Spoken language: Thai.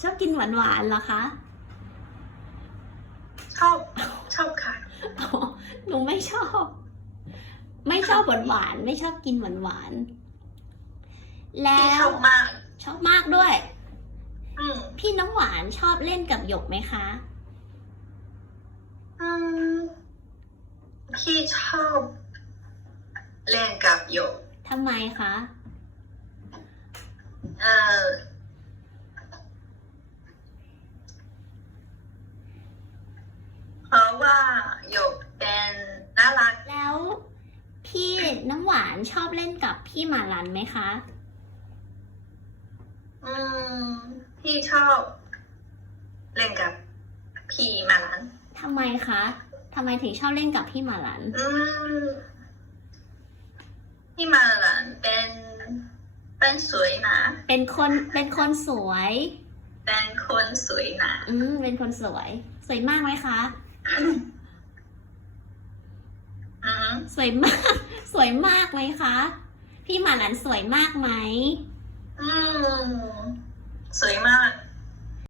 ชอบกินหวานหวานๆเหรอคะ ชอบ ชอบค่ะ อ๋อ หนูไม่ชอบ ไม่ชอบหวานหวานๆไม่ชอบกินหวานหวานๆแล้ที่ชวอบมาก ชอบมากด้วยอืมพี่น้ำหวานชอบเล่นกับหยกไหมคะ อืม พี่ชอบเล่นกับโยกทำไมคะ เอ่อเพราะ ว่าโยกเป็นน่ารัก แล้วพี่น้ำหวานชอบเล่นกับพี่หมาลันไหมคะ อืม พี่ชอบ เล่นกับพี่มาลันทำไมคะทำไมถึงชอบเล่นกับพี่หมาลัน อืม พี่มาลันเป็นเป็นสวยนะ เป็นคนเป็นคนสวย เป็นคนสวยนะ อืม เป็นคนสวย สวยมากไหมคะ อืม สวยมาก สวยมากไหมคะ พี่หมาหลันสวยมากไหม อืม สวยมาก